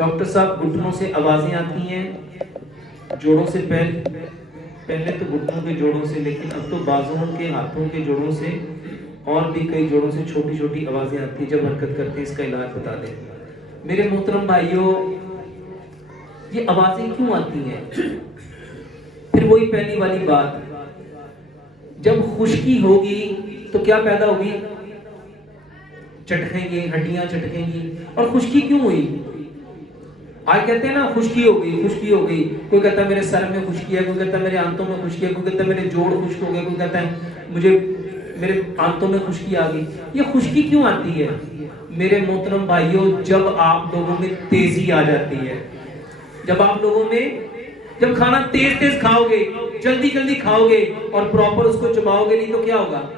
Doctor साहब, घुटनों से आवाजें आती हैं, जोड़ों से पहले तो घुटनों के जोड़ों से, लेकिन अब तो बाजुओं के, हाथों के जोड़ों से और भी कई जोड़ों से छोटी छोटी आवाजें आती हैं जब हरकत करते हैं। इसका इलाज बता दें। मेरे मोहतरम भाइयों, ये आवाजें क्यों आती हैं? फिर वही पहली वाली बात, जब खुश्की होगी तो क्या पैदा होगी? चटकेंगे, हड्डियां चटकेंगी। और खुश्की क्यों हुई? आज कहते हैं ना खुश्की हो गई, खुश्की हो गई। कोई कहता है मेरे सर में खुश्की है, कोई कहता है मेरे आंतों में खुश्की है, कोई कहता है मेरे जोड़ खुश्क हो गए, कोई कहता है मुझे मेरे आंतों में खुश्की आ गई। ये खुश्की क्यों आती है? मेरे मोहतरम भाइयों, जब आप लोगों में तेजी आ जाती है, जब आप लोगों में, जब खाना तेज तेज खाओगे, जल्दी जल्दी खाओगे और प्रॉपर उसको चबाओगे नहीं तो क्या होगा?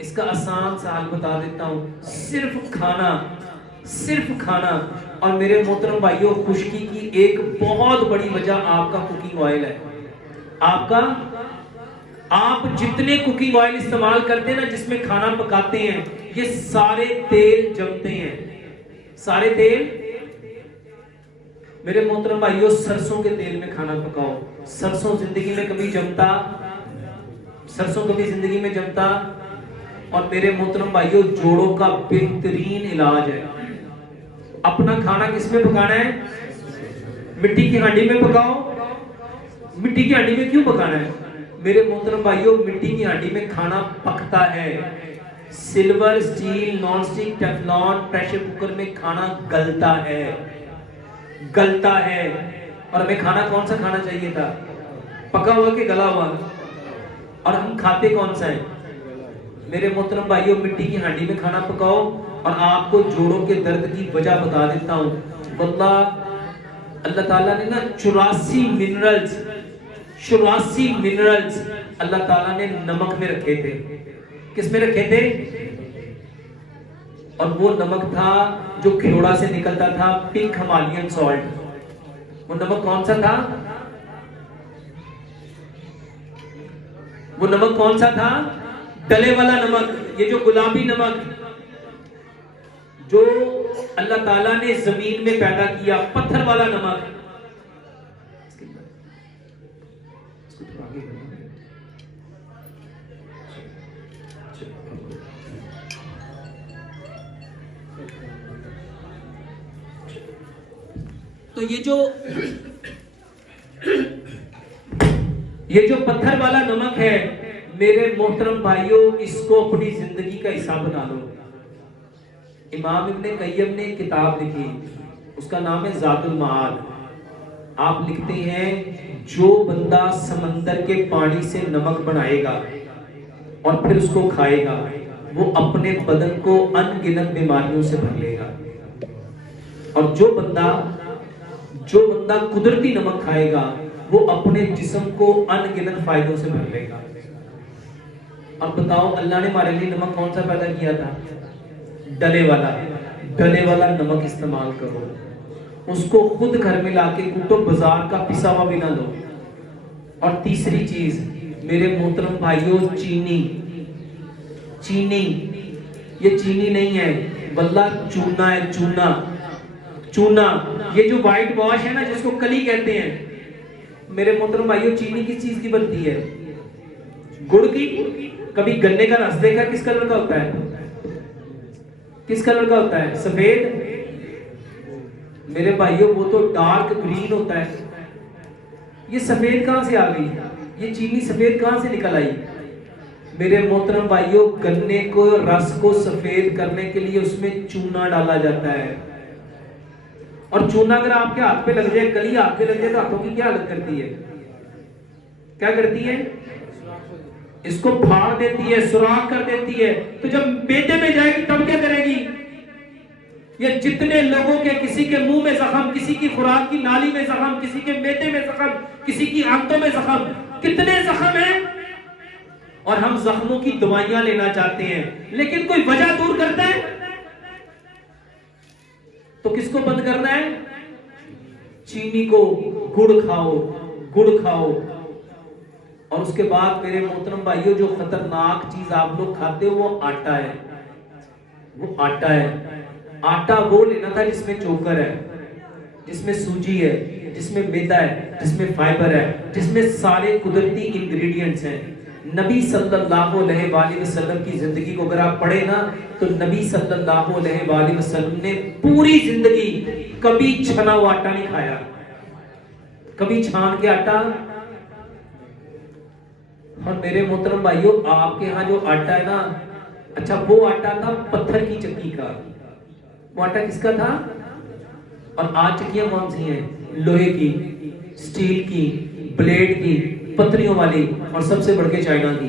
इसका आसान सा हल बता देता हूं, सिर्फ खाना, सिर्फ खाना। और मेरे मोहतरम भाइयों, खुश्की की एक बहुत बड़ी वजह आपका कुकिंग ऑयल है। आपका, आप जितने कुकिंग ऑयल इस्तेमाल करते हैं ना, जिसमें खाना पकाते हैं, ये सारे तेल जमते हैं, सारे तेल। मेरे मोहतरम भाइयों, सरसों के तेल में खाना पकाओ। सरसों जिंदगी में कभी जमता? सरसों कभी जिंदगी में जमता? और मेरे मोहतरम भाइयों, जोड़ों का बेहतरीन इलाज है। अपना खाना किसमें पकाना है? मिट्टी की हांडी में पकाओ। मिट्टी की हांडी में क्यों पकाना है? मेरे मोहतरम भाइयों, मिट्टी की हांडी में खाना पकता है। Silver, steel, non stick, Teflon, pressure cooker में खाना गलता है, गलता है। और हमें खाना कौन सा खाना चाहिए था? पका हुआ कि गला हुआ? और हम खाते कौन सा है? मेरे मोहतरम भाइयों, मिट्टी की हांडी में खाना पकाओ। और आपको जोड़ों के दर्द की वजह बता देता हूं। वल्लाह अल्लाह ताला ने ना 84 मिनरल्स अल्लाह ताला ने नमक में रखे थे। किस में रखे थे? और वो नमक था जो खिरोड़ा से निकलता था, पिंक हिमालयन सॉल्ट। वो नमक कौन सा था? वो नमक कौन सा था? डले वाला नमक। ये जो गुलाबी नमक जो अल्लाह ताला ने जमीन में पैदा किया, पत्थर वाला नमक। तो ये जो पत्थर वाला नमक है, मेरे मोहतरम भाइयों, इसको अपनी जिंदगी का हिस्सा बना लो। इमाम इब्ने कय्यम ने किताब लिखी, उसका नाम है ज़ादुल मआद। आप लिखते हैं, जो बंदा समंदर के पानी से नमक बनाएगा और फिर उसको खाएगा, वो अपने बदन को अनगिनत बीमारियों से भर लेगा। और जो बंदा कुदरती नमक खाएगा, वो अपने जिस्म को अनगिनत फायदों से भर लेगा। अब बताओ, अल्लाह ने हमारे लिए नमक कौन सा पैदा किया था? डले वाला नमक इस्तेमाल करो। उसको खुद घर में लाके कूटो, बाजार का पिसा हुआ भी ना लो। और तीसरी चीज, मेरे मोहतरम भाइयों, चीनी। ये चीनी नहीं है, बल्ला चूना है, चूना। ये जो व्हाइट वॉश है ना, जिसको कली कहते हैं, मेरे मोहतरम भाइयों, चीनी किस चीज की बनती है? गुड़ की। कभी गन्ने का रस देखा? किस कलर का होता है? किस कलर का होता है? सफेद। मेरे भाइयों, वो तो डार्क ग्रीन होता है। ये सफेद कहां से आ गई? ये चीनी सफेद कहां से निकल आई? मेरे मोहतरम भाइयों, गन्ने को, रस को सफेद करने के लिए उसमें चूना डाला जाता है। और चूना अगर आपके हाथ पे लग जाए, कली हाथ पे लग जाए, तो हाथों की क्या हालत करती है? क्या करती है? इसको फाड़ देती है, सुराख कर देती है। तो जब बेटे में जाएगी तब क्या करेगी? ये जितने लोगों के, किसी के मुंह में जख्म, किसी की खुराक की नाली में जख्म, किसी के मेदे में जख्म, किसी की आंतों में जख्म, कितने जख्म हैं। और हम जख्मों की दवाइयां लेना चाहते हैं, लेकिन कोई वजह दूर करता है तो किसको बंद करना है? चीनी को। गुड़ खाओ। और उसके बाद मेरे मोहतरम भाइयों, जो खतरनाक चीज आप लोग खाते हो, वो आटा है। आटा वो लेना था जिसमें चोकर है, जिसमें सूजी है, जिसमें मैदा है, जिसमें फाइबर है, जिसमें सारे कुदरती इंग्रेडिएंट्स हैं। नबी सल्लल्लाहु अलैहि वसल्लम की जिंदगी को अगर आप पढ़े ना, तो नबी सल्लल्लाहु अलैहि वसल्लम ने पूरी जिंदगी कभी छना हुआ आटा नहीं खाया, कभी छान के आटा। और मेरे मोहतरम भाइयों, आपके यहाँ जो आटा है ना, अच्छा वो आटा था पत्थर की चक्की का। वो आटा किसका था? और आज चक्कियां कौन सी हैं? लोहे की, स्टील की, ब्लेड की, पत्रियों वाली, और सबसे बढ़ के चाइना की।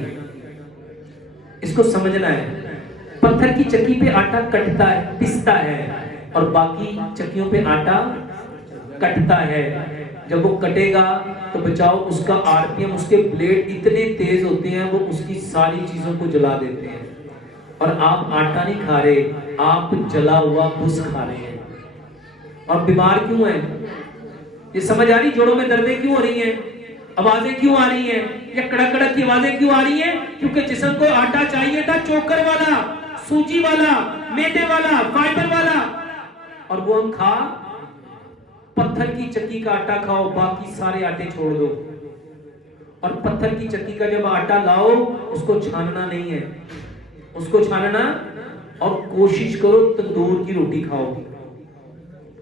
इसको समझना है, पत्थर की चक्की पे आटा कटता है, पिसता है, और बाकी चक्कियों पे आटा कटता है। जब वो कटेगा तो बचाओ, उसका आरपीएम, उसके ब्लेड इतने तेज होते हैं, वो उसकी सारी चीजों को जला देते हैं। और आप आटा नहीं खा रहे, आप जला हुआ भूस खा रहे हैं। और बीमार क्यों हैं? ये समझ आ रही? जोड़ों में दर्दें क्यों हो रही हैं? आवाजें क्यों आ रही हैं? या कड़क कड़क की आवाजें क्यों आ रही हैं? क्योंकि जिस्म को आटा चाहिए था चोकर वाला, सूजी वाला, मैदे वाला, फाइबर वाला, और वो हम खा पत्थर की चक्की का आटा खाओ, बाकी सारे आटे छोड़ दो। और पत्थर की चक्की का जब आटा लाओ, उसको छानना नहीं है, उसको छानना, और कोशिश करो तंदूर की रोटी खाओ,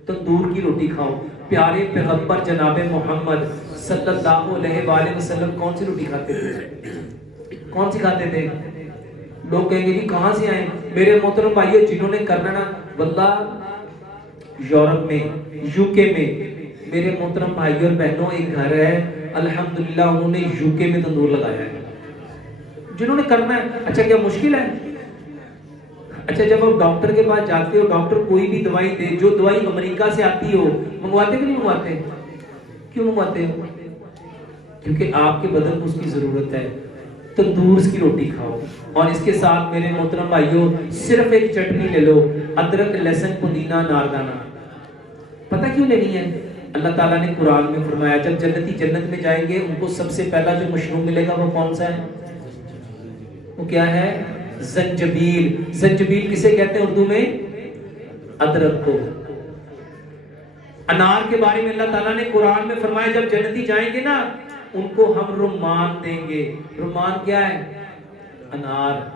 तंदूर की रोटी खाओ। प्यारे पैगंबर जनाबे मोहम्मद सल्लल्लाहु अलैहि वसल्लम कौन सी रोटी खाते थे? कौन सी खाते थे? लोग कहेंगे जी कहां से आए? मेरे मोहतरम भाइयों, जिन्होंने करना ना, वल्लाह यूरोप में, यूके में, मेरे मोहतरम भाइयों और बहनों, एक घर है अल्हम्दुलिल्लाह, उन्होंने यूके में तंदूर लगाया है। जिन्होंने करना है, अच्छा क्या मुश्किल है? अच्छा जब आप डॉक्टर के पास जाते हो, डॉक्टर कोई भी दवाई दे, जो दवाई अमेरिका से आती हो, मंगवाते कि नहीं मंगवाते? क्यों मंगवाते हो? क्योंकि आपके बदन को उसकी जरूरत है। तंदूर की रोटी खाओ, और इसके साथ मेरे मोहतरम भाइयों सिर्फ एक चटनी ले लो, अदरक, लहसुन, पुदीना, नारदाना। पता क्यों लेनी है? अल्लाह ताला ने कुरान में फरमाया, जब जन्नती जन्नत में जाएंगे, उनको सबसे पहला जो मशरूम मिलेगा वो कौन सा है? वो क्या है? जंजबील। जंजबील किसे कहते हैं उर्दू में? अदरक को। अनार के बारे में अल्लाह ताला ने कुरान में फरमाया, जब जन्नती जाएंगे ना, उनको हम रुमान देंगे। रुमान क्या है? अनार।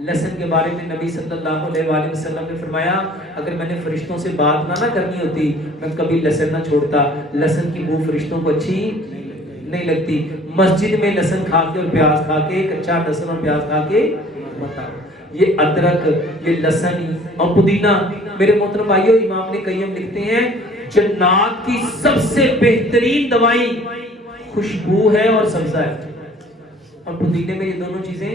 लहसुन के बारे में नबी सल्लल्लाहु अलैहि वसल्लम ने फरमाया, अगर मैंने फरिश्तों से बात ना करनी होती, मैं कभी लहसुन ना छोड़ता। लहसुन की बू फरिश्तों को अच्छी नहीं लगती। मस्जिद में लहसुन खा के और प्याज खा के, कच्चा लहसुन और प्याज खा के बताओ। ये अदरक, ये लहसुन और पुदीना, मेरे मोहतरम भाइयों, इमाम ने कय्यम लिखते हैं, जन्नत की सबसे बेहतरीन दवाई खुशबू है और सब्जा है। और पुदीने में ये दोनों चीजें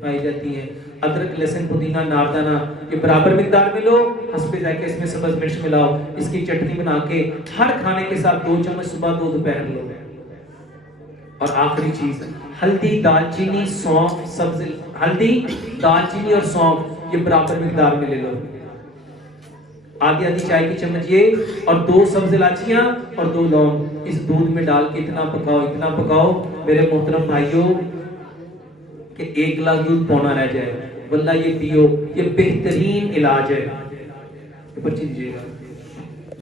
पाई जाती हैं। अदरक, लहसुन, पुदीना, नारदाना, ये बराबर मिकदार में लो, हस्बे जायके इसमें सब्ज मिर्च मिलाओ, इसकी चटनी बना के हर खाने के साथ 2 चम्मच सुबह 2 दोपहर लो। और आखिरी चीज, हल्दी, दालचीनी, सौंफ, सब्ज, हल्दी, दालचीनी और सौंफ, ये बराबर मिकदार में ले लो। आधी आधी चाय की चम्मच ये, और 2 सब्ज इलायचियां और 2 लौंग इस दूध में डाल के इतना पकाओ, इतना पकाओ मेरे मोहतरम भाइयों, कि 1 गिलास दूध पौना रह जाए। वल्लाह ये पियो, ये बेहतरीन इलाज है। पर्ची दीजिएगा।